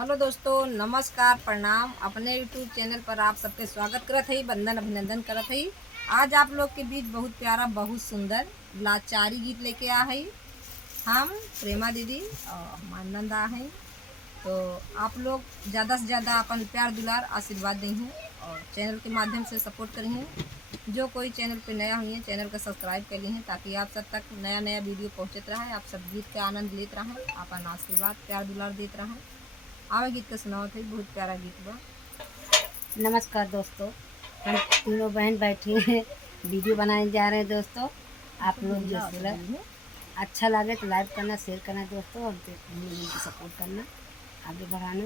Hello दोस्तों, नमस्कार, प्रणाम। अपने यूट्यूब चैनल पर आप सबके स्वागत करत हई, बंदन अभिनंदन करत हई। आज आप लोग के बीच बहुत प्यारा, बहुत सुंदर लाचारी गीत लेके आ हई। हम प्रेमा दीदी और हमार नंदा हैं। तो आप लोग ज़्यादा से ज़्यादा अपन प्यार दुलार आशीर्वाद दें और चैनल के माध्यम से सपोर्ट करें। जो कोई चैनल पे नया हुई है, चैनल का सब्सक्राइब कर ली ताकि आप सब तक नया नया वीडियो पहुँचत रहे। आप सब गीत का आनंद लेते रहें, अपन आशीर्वाद प्यार दुलार देते रहें। आवे गीत का सुनाओ थे, बहुत प्यारा गीत बा। नमस्कार दोस्तों, हम तीनों बहन बैठी हैं, वीडियो बनाने जा रहे हैं दोस्तों। आप लोग जैसे अच्छा लगे तो लाइक करना, शेयर करना दोस्तों, और सपोर्ट करना, आगे बढ़ाना।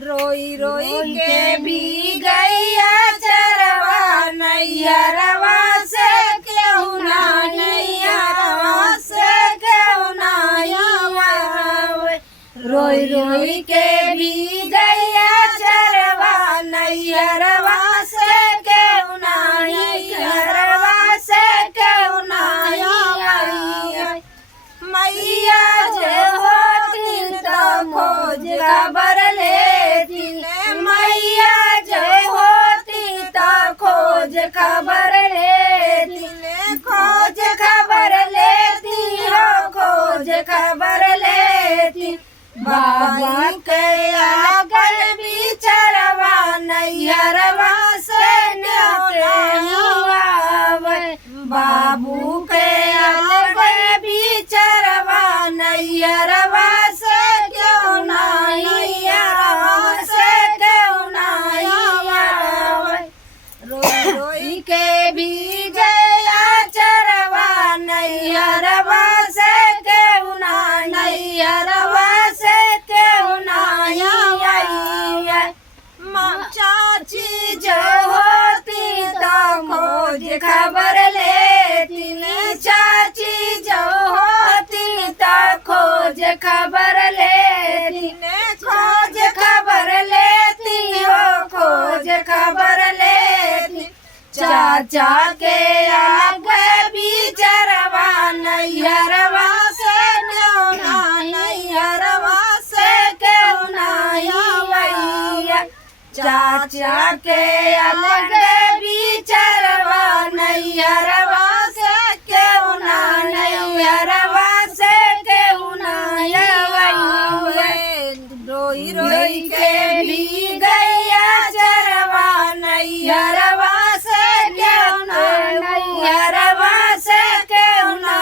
रोई रोई के भी गैया चरवा, नैयरवा से केहू ना, नैयरवा से केहू ना आवे। रोई रोई के भी गैया चरवा, नैयरवा से केहू ना, नैयरवा से केहू ना आवे। मैया जे होती तो खोज खबर लेती, मैया जे होती तो खोज खबर लेती, खोज खबर लेती हो, खोज खबर लेती। बाबा के आकर बिचरवा, नैयरवा से आवे। बाबू के आकर बिचरवा, नैयरवा से क्यों ना, नैयरवा से क्यों ना आवे। रोई रोई के भी गया चरवा, नैयरवा से क्यों ना, नैयरवा से क्यों ना आवे। चाची जो होती तो खोज खबर लेती, चाची जो होती तो खोज खबर लेती, खोज खबर लेती हो, खोज खबर लेती। चाचा के आगे बिचरवा, नैयरवा से क्यों ना, नैयरवा से क्यों ना आवे। चाचा के अलग बिचरवा, नैयरवा से क्यों ना, नैयरवा से क्यों ना आवे। रोई रोई के भी गैया चरवा, नैयरवा से क्यों ना, नैयरवा से क्यों ना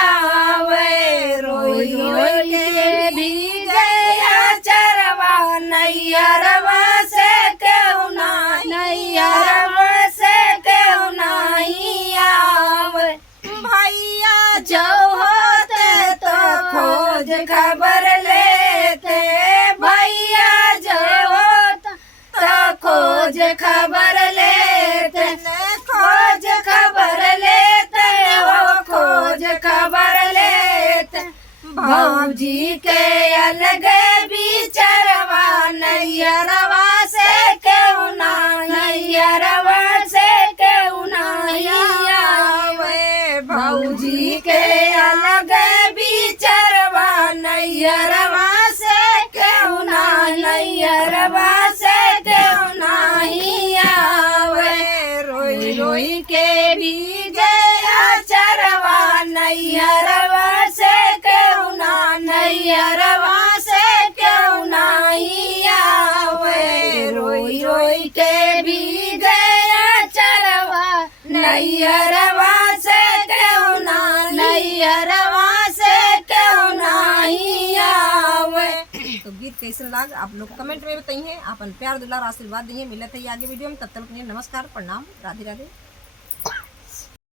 आवे। रोई रोई के भी गैया चरवा, नैयरवा से क्यों ना, नैयरवा से क्यों ना आवे। भैया जो होते तो खोज खबर लेते, भैया जो होता तो खोज खबर लेते, खोज खबर लेते हो, खोज खबर लेते। भौजी के अलग बिचरवा, नैयरवा से क्यों ना, नैयरवा से क्यों ना आवे। भौजी के अलग बिचरवा, नैयरवा से क्यों ना, नैयरवा से क्यों ना आवे। रोई रोई के भी गया चरवा, नैयरवा से क्यों ना, नैयरवा से क्यों ना आवे। रोई रोई के भी गया चरवा, नैयरवा से क्यों ना, नैयरवा से क्यों ना आवे। तो गीत कैसे लग आप लोग कमेंट में बताइए, अपन प्यार दुलार आशीर्वाद दिए। मिलत है आगे वीडियो में, तब तक नमस्कार, प्रणाम, राधे राधे।